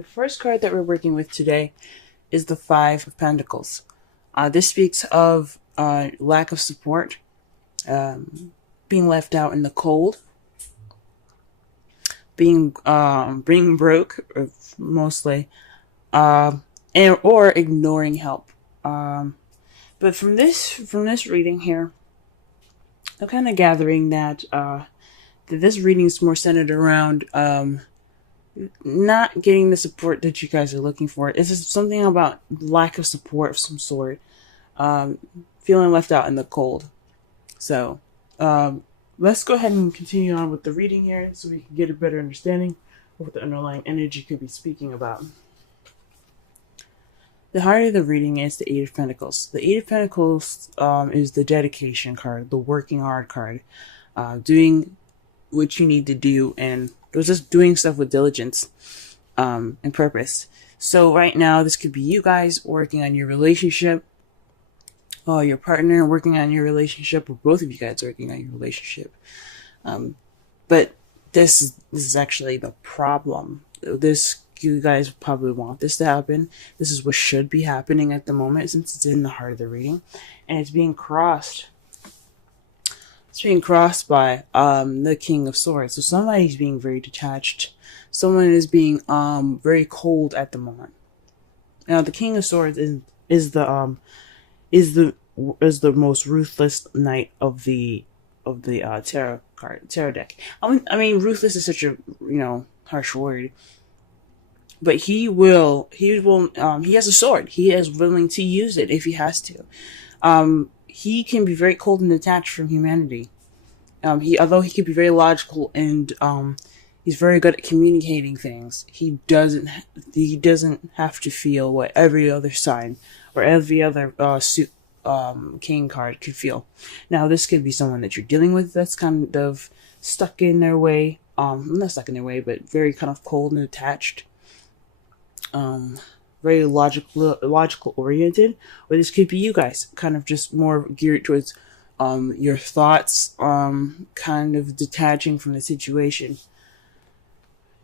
The first card that we're working with today is the Five of Pentacles. This speaks of lack of support, being left out in the cold, being broke, mostly, or ignoring help. But from this reading here, I'm kind of gathering that this reading is more centered around not getting the support that you guys are looking for. This is something about lack of support of some sort, feeling left out in the cold. So let's go ahead and continue on with the reading here so we can get a better understanding of what the underlying energy could be speaking about. The heart of the reading is the Eight of Pentacles. The Eight of Pentacles is the dedication card, the working hard card, doing what you need to do, and just doing stuff with diligence and purpose. So right now, this could be you guys working on your relationship, or your partner working on your relationship, or both of you guys working on your relationship. But this is actually the problem. You guys probably want this to happen. This is what should be happening at the moment, since it's in the heart of the reading, and it's being crossed. It's being crossed by the King of Swords. So somebody's being very detached. Someone is being very cold at the moment. Now the King of Swords is the most ruthless knight of the tarot deck. I mean, ruthless is such a harsh word. But he has a sword. He is willing to use it if he has to. He can be very cold and detached from humanity. Although he can be very logical and he's very good at communicating things, he doesn't have to feel what every other sign or every other king card could feel. Now, this could be someone that you're dealing with that's kind of stuck in their way. Not stuck in their way, but very kind of cold and detached. Very logical oriented, or this could be you guys, kind of just more geared towards your thoughts, kind of detaching from the situation.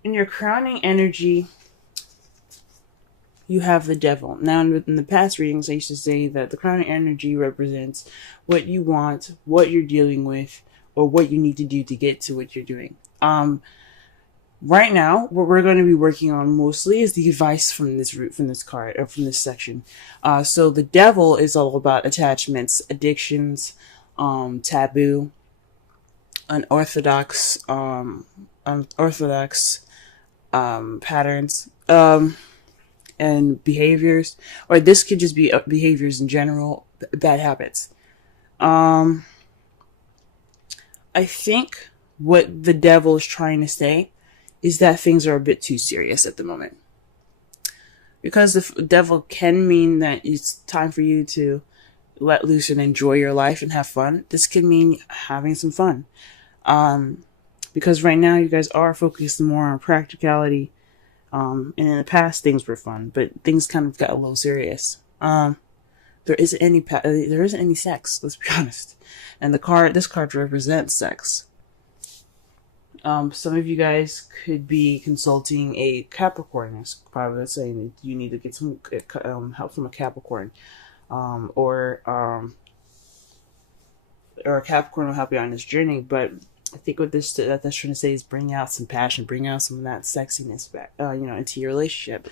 In your crowning energy, you have the Devil. Now, in the past readings, I used to say that the crowning energy represents what you want, what you're dealing with, or what you need to do to get to what you're doing. Right now, what we're going to be working on mostly is the advice from this card, or from this section. So the Devil is all about attachments, addictions, taboo, unorthodox patterns, and behaviors, or this could just be behaviors in general, bad habits. I think what the Devil is trying to say is that things are a bit too serious at the moment. Because the Devil can mean that it's time for you to let loose and enjoy your life and have fun. This could mean having some fun. Because right now you guys are focused more on practicality. And in the past things were fun, but things kind of got a little serious. There isn't any sex, let's be honest. And this card represents sex. Some of you guys could be consulting a Capricorn. That's probably saying that you need to get some help from a Capricorn, or a Capricorn will help you on this journey. But I think what that's trying to say is bring out some passion, bring out some of that sexiness back, into your relationship.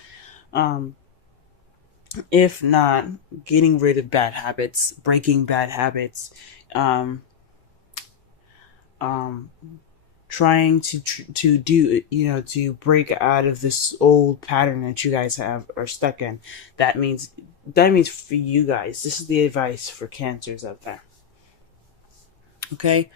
If not, getting rid of bad habits, breaking bad habits, trying to do, to break out of this old pattern that you guys are stuck in. That means for you guys, this is the advice for Cancers out there. Okay.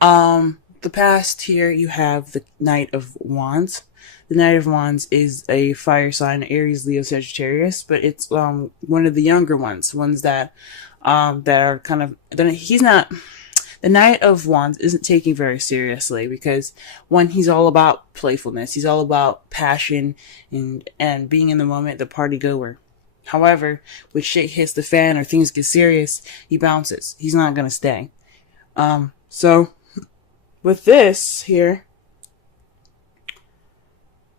The past here, you have the Knight of Wands. The Knight of Wands is a fire sign, Aries, Leo, Sagittarius, but it's one of the younger ones that are kind of, the Knight of Wands isn't taken very seriously, because one, he's all about playfulness. He's all about passion and being in the moment, the party goer. However, when shit hits the fan or things get serious, he bounces. He's not going to stay. So with this here,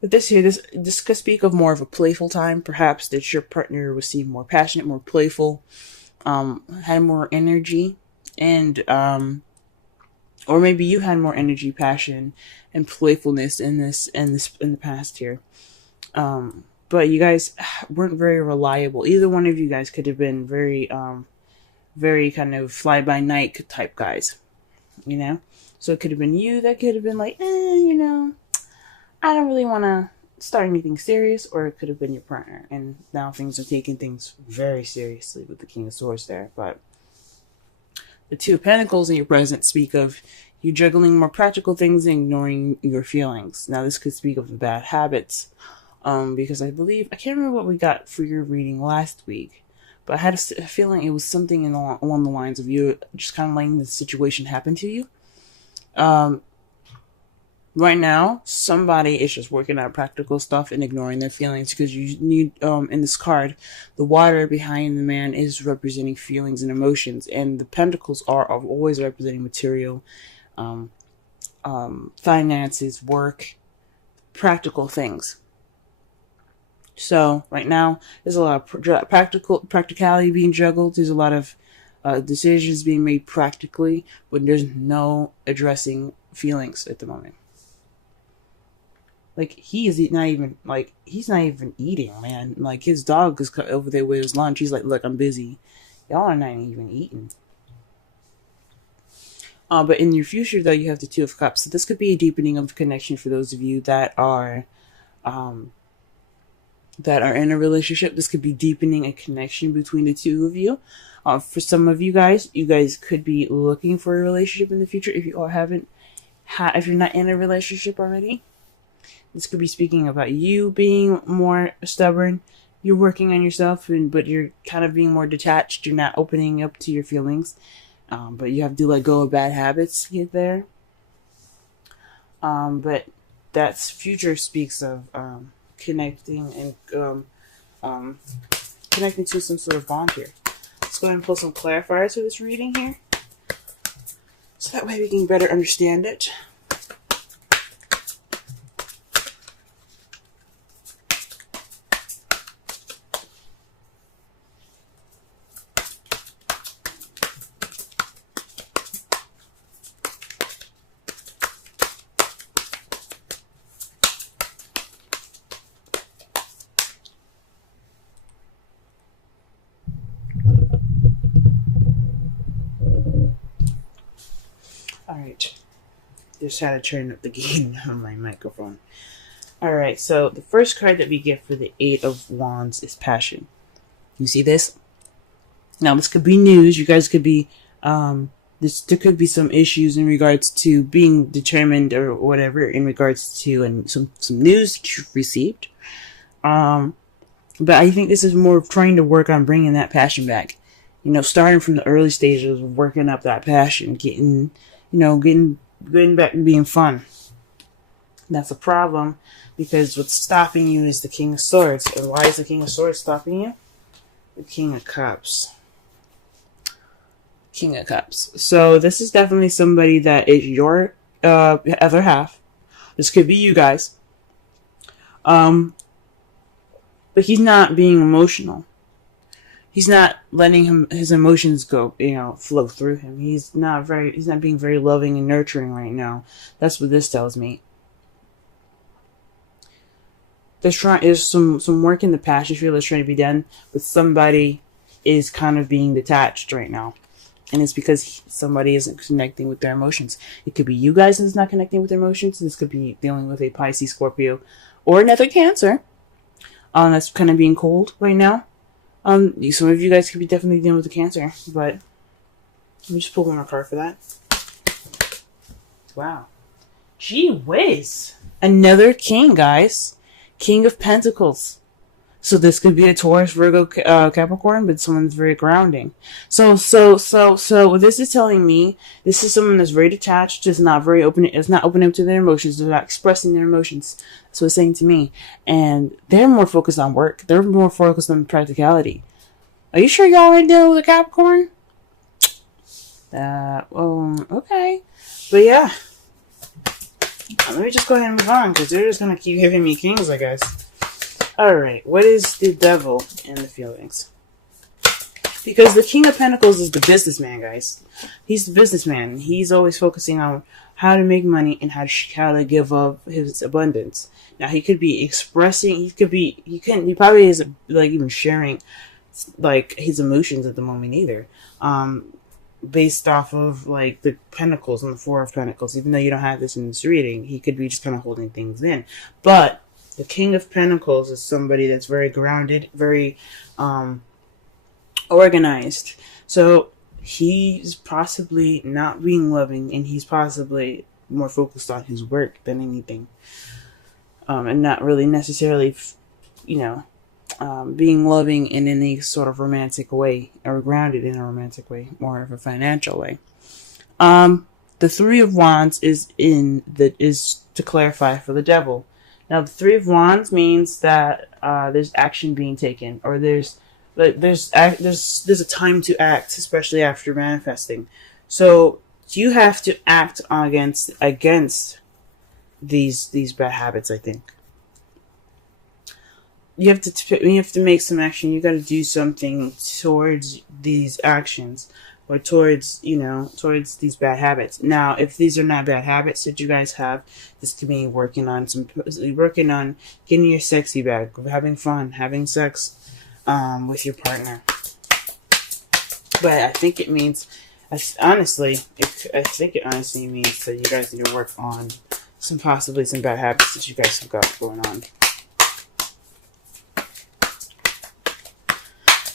But this could speak of more of a playful time, perhaps that your partner was seem more passionate, more playful, had more energy, and or maybe you had more energy, passion, and playfulness in the past here. But you guys weren't very reliable. Either one of you guys could have been very kind of fly by night type guys, you know. So it could have been you that could have been like, I don't really want to start anything serious, or it could have been your partner, and now things are taking things very seriously with the King of Swords there. But the Two of Pentacles in your present speak of you juggling more practical things and ignoring your feelings. Now this could speak of the bad habits, because I can't remember what we got for your reading last week, but I had a feeling it was something along the lines of you just kind of letting the situation happen to you. Right now, somebody is just working out practical stuff and ignoring their feelings, because you need, in this card, the water behind the man is representing feelings and emotions, and the pentacles are always representing material, finances, work, practical things. So right now, there's a lot of practicality being juggled. There's a lot of decisions being made practically, but there's no addressing feelings at the moment. Like, he's not even eating, man. Like, his dog is over there with his lunch. He's like, look, I'm busy. Y'all are not even eating. But in your future, though, you have the Two of Cups. So this could be a deepening of connection for those of you that are in a relationship. This could be deepening a connection between the two of you. For some of you guys could be looking for a relationship in the future if you if you're not in a relationship already. This could be speaking about you being more stubborn. You're working on yourself, but you're kind of being more detached. You're not opening up to your feelings. But you have to let go of bad habits to get there. But that's future speaks of connecting and connecting to some sort of bond here. Let's go ahead and pull some clarifiers for this reading here, so that way we can better understand it. Alright, just had to turn up the gain on my microphone. Alright, so the first card that we get for the Eight of Wands is Passion. You see this? Now, this could be news. You guys could be, there could be some issues in regards to being determined or whatever in regards to some news that you've received. But I think this is more of trying to work on bringing that passion back. Starting from the early stages of working up that passion, getting back and being fun. That's a problem, because what's stopping you is the King of Swords. And why is the King of Swords stopping you? The King of Cups. King of Cups. So this is definitely somebody that is your other half. This could be you guys. But he's not being emotional. He's not letting his emotions go, flow through him. He's not being very loving and nurturing right now. That's what this tells me. There's some work in the passion field that's trying to be done, but somebody is kind of being detached right now. And it's because somebody isn't connecting with their emotions. It could be you guys that's not connecting with their emotions. This could be dealing with a Pisces, Scorpio, or another Cancer. That's kind of being cold right now. Some of you guys could be definitely dealing with the Cancer, but let me just pull one more card for that. Wow. Gee whiz. Another king, guys. King of Pentacles. So this could be a Taurus, Virgo, Capricorn, but someone's very grounding. So what this is telling me, this is someone that's very detached, is not very open, is not opening up to their emotions, they're not expressing their emotions. That's what it's saying to me. And they're more focused on work. They're more focused on practicality. Are you sure y'all ain't dealing with a Capricorn? Okay. But yeah. Let me just go ahead and move on, because they're just going to keep giving me kings, I guess. Alright, what is the devil in the feelings? Because the King of Pentacles is the businessman, guys. He's the businessman. He's always focusing on how to make money and how to give up his abundance. Now, he could be expressing, he probably isn't, like, even sharing, like, his emotions at the moment either. Based off of, like, the Pentacles and the Four of Pentacles. Even though you don't have this in this reading, he could be just kind of holding things in. But the King of Pentacles is somebody that's very grounded, very, organized. So he's possibly not being loving, and he's possibly more focused on his work than anything, and not really necessarily, being loving in any sort of romantic way, or grounded in a romantic way, more of a financial way. The Three of Wands is to clarify for the devil. Now, the Three of Wands means that there's action being taken, or there's a time to act, especially after manifesting. So you have to act against these bad habits. I think you have to make some action. You got to do something towards these actions, or towards these bad habits. Now, if these are not bad habits that you guys have, this could be working on getting your sexy back, having fun, having sex with your partner. But I think it means, honestly means that you guys need to work on possibly some bad habits that you guys have got going on.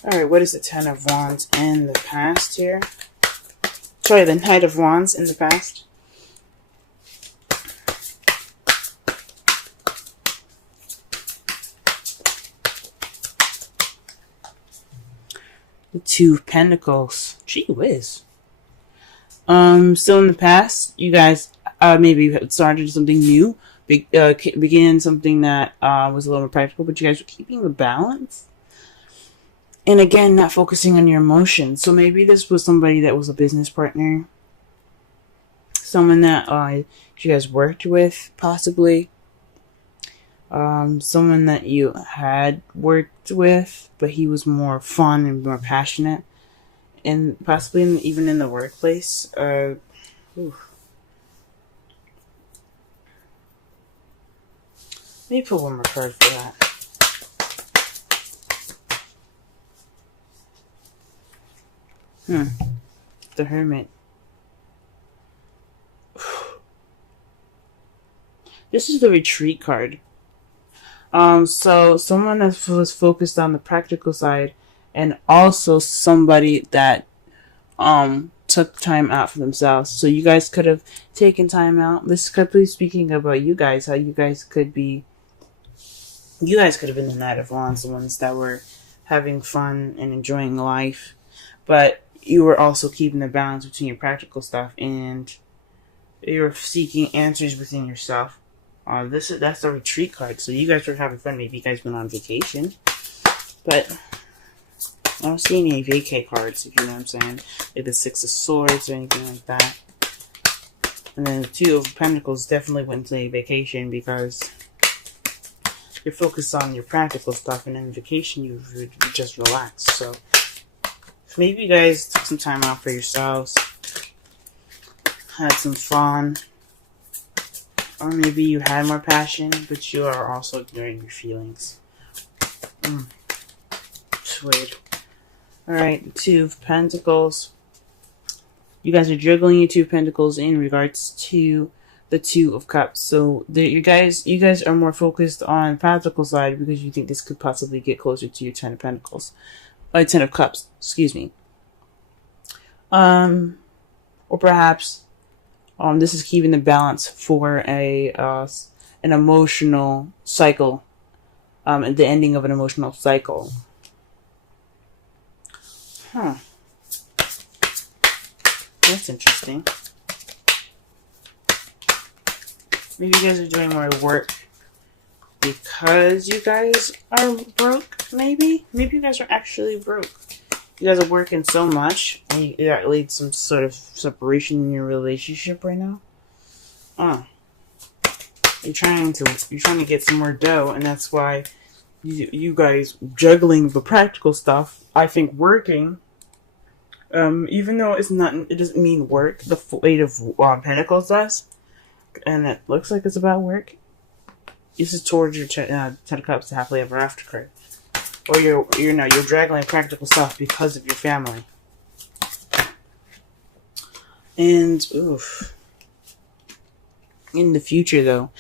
Alright, what is the Ten of Wands in the past here? Sorry, the Knight of Wands in the past. The Two of Pentacles. Gee whiz. Still in the past, you guys maybe started something new, began something that was a little more practical, but you guys were keeping the balance. And again, not focusing on your emotions. So maybe this was somebody that was a business partner, someone that you guys worked with, possibly. Someone that you had worked with, but he was more fun and more passionate, and possibly even in the workplace. Let me put one more card for that. The Hermit. This is the Retreat card. So someone that was focused on the practical side, and also somebody that took time out for themselves. So you guys could have taken time out. This is completely speaking about you guys, how you guys could have been the Knight of Wands, the ones that were having fun and enjoying life, but you were also keeping the balance between your practical stuff, and you were seeking answers within yourself. That's the Retreat card. So you guys were having fun. Maybe you guys went on vacation, but I don't see any vacay cards, if you know what I'm saying. Like the Six of Swords or anything like that. And then the Two of Pentacles definitely went to a vacation, because you're focused on your practical stuff, and in vacation you just relax. So maybe you guys took some time out for yourselves, had some fun, or maybe you had more passion, but you are also ignoring your feelings. Sweet. Alright, the Two of Pentacles. You guys are juggling your Two of Pentacles in regards to the Two of Cups. So you guys are more focused on the practical side, because you think this could possibly get closer to your Ten of Pentacles. Ten of Cups, excuse me. Or perhaps this is keeping the balance for an emotional cycle, at the ending of an emotional cycle. That's interesting. Maybe you guys are doing more work because you guys are broke, maybe? Maybe you guys are actually broke. You guys are working so much, and that leads some sort of separation in your relationship right now. You're trying to get some more dough, and that's why you guys juggling the practical stuff. I think working, even though it doesn't mean work. The Eight of Pentacles does, and it looks like it's about work. This is towards your Ten of Cups, happily ever after card, or you're juggling practical stuff because of your family. And in the future, though,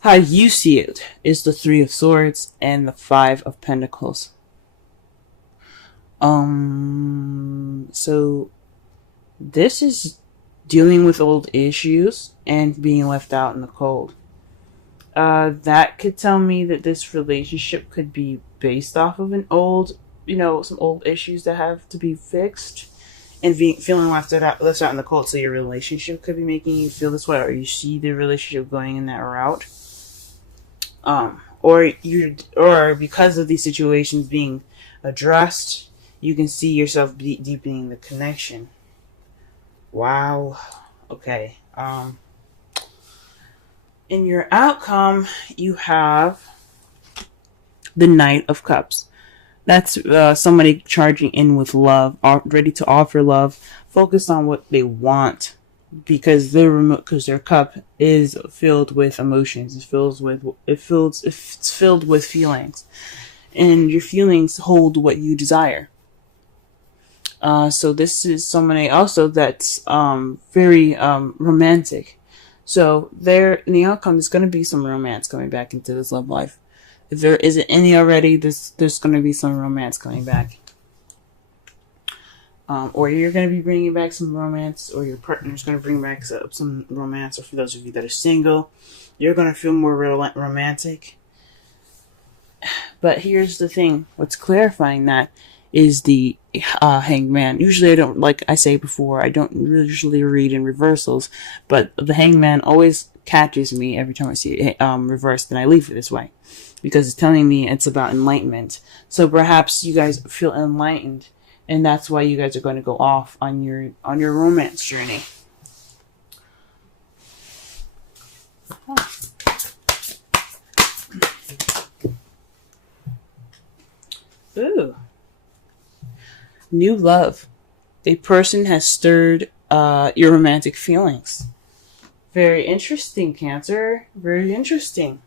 how you see it is the Three of Swords and the Five of Pentacles. So this is dealing with old issues and being left out in the cold. That could tell me that this relationship could be based off of an old, some old issues that have to be fixed, and feeling left out in the cold. So your relationship could be making you feel this way, or you see the relationship going in that route. Or because of these situations being addressed, you can see yourself deepening the connection. Wow. Okay. In your outcome, you have the Knight of Cups. That's somebody charging in with love, ready to offer love, focused on what they want, because their cup is filled with emotions. It's filled with feelings, and your feelings hold what you desire. So this is somebody also that's very romantic. So there, in the outcome, there's going to be some romance coming back into this love life. If there isn't any already, there's going to be some romance coming back. Or you're going to be bringing back some romance, or your partner's going to bring back some romance. Or for those of you that are single, you're going to feel more romantic. But here's the thing. What's clarifying that is the Hangman. Usually like I say before, I don't usually read in reversals, but the Hangman always catches me every time I see it reversed, and I leave it this way, because it's telling me it's about enlightenment. So perhaps you guys feel enlightened, and that's why you guys are going to go off on your romance journey. Ooh. New love. A person has stirred your romantic feelings. Very interesting, Cancer. Very interesting.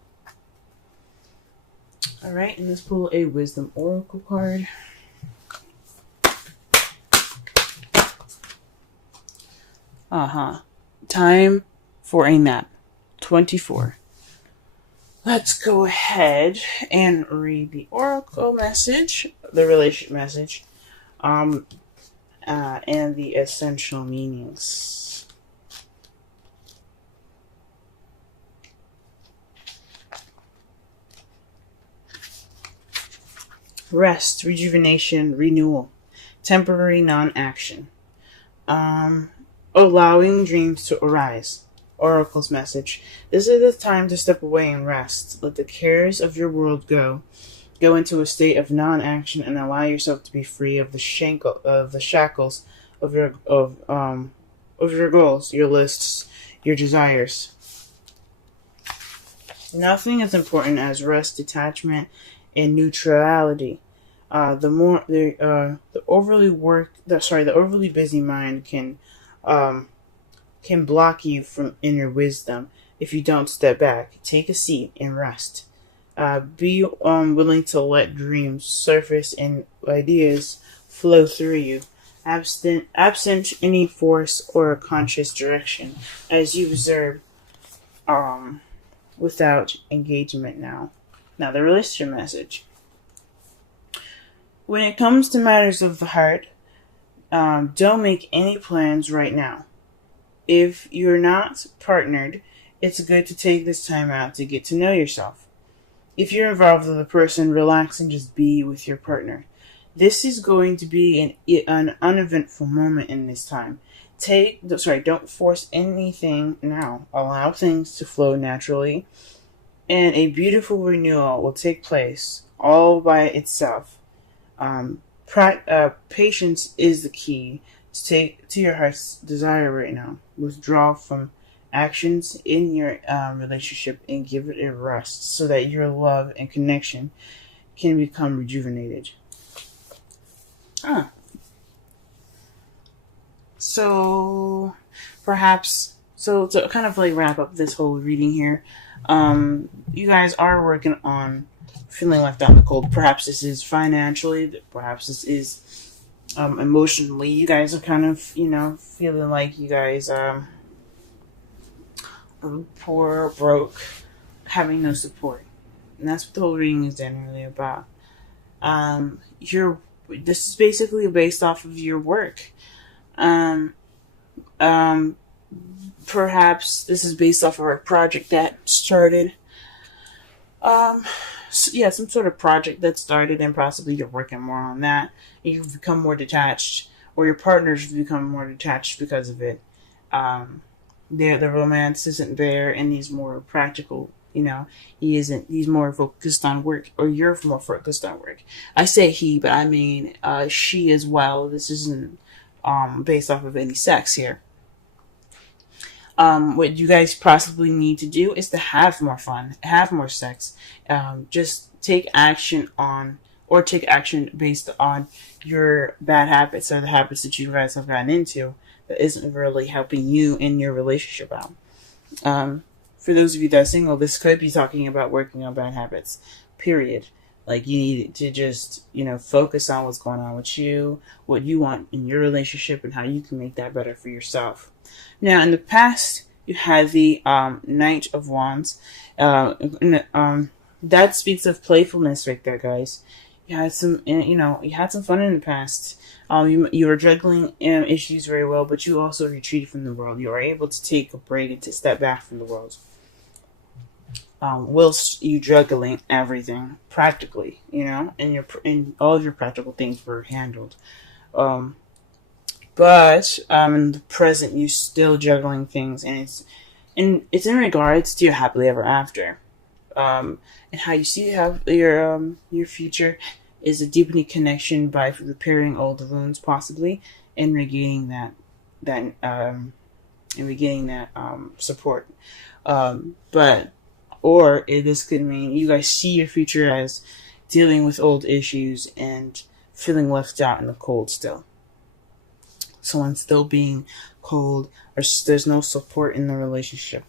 Alright, and let's pull a Wisdom Oracle card. Time for a nap. 24. Let's go ahead and read the Oracle message, the relationship message, and the essential meanings. Rest, rejuvenation, renewal, temporary non-action, allowing dreams to arise. Oracle's message. This is the time to step away and rest. Let the cares of your world go. Go into a state of non-action and allow yourself to be free of the shackles of your goals, your lists, your desires. Nothing as important as rest, detachment, and neutrality. The overly busy mind can block you from inner wisdom if you don't step back, take a seat, and rest. Be willing to let dreams surface and ideas flow through you, absent any force or conscious direction, as you observe without engagement now. Now, the relationship message. When it comes to matters of the heart, don't make any plans right now. If you're not partnered, it's good to take this time out to get to know yourself. If you're involved with a person, relax and just be with your partner. This is going to be an uneventful moment in this time. Don't force anything now. Allow things to flow naturally, and a beautiful renewal will take place all by itself. Patience is the key to your heart's desire right now. Withdraw from actions in your relationship and give it a rest so that your love and connection can become rejuvenated. Ah, so perhaps so to kind of like wrap up this whole reading here, you guys are working on feeling left out in the cold. Perhaps this is financially, perhaps this is emotionally. You guys are kind of, feeling like you guys are poor, broke, having no support. And that's what the whole reading is generally about. Your This is basically based off of your work. Um, um, Perhaps this is based off of a project that started. Yeah, some sort of project that started, and possibly you're working more on that. You've become more detached, or your partner's become more detached because of it. Um, the romance isn't there, and he's more practical. He isn't. He's more focused on work, or you're more focused on work. I say he, but I mean she as well. This isn't based off of any sex here. What you guys possibly need to do is to have more fun, have more sex. Just take action on, or take action based on your bad habits or the habits that you guys have gotten into that isn't really helping you in your relationship out. For those of you that are single, this could be talking about working on bad habits, period. Like, you need to just, focus on what's going on with you, what you want in your relationship, and how you can make that better for yourself. Now, in the past, you had the Knight of Wands. That speaks of playfulness right there, guys. You had some fun in the past. You were juggling issues very well, but you also retreated from the world. You were able to take a break and to step back from the world. Whilst you juggling everything practically, and all of your practical things were handled. But in the present, you still juggling things, and it's in regards to your happily ever after, and how you see how your future is a deepening connection by repairing old wounds, possibly, and regaining that support. This could mean you guys see your future as dealing with old issues and feeling left out in the cold still. Someone still being cold, or there's no support in the relationship.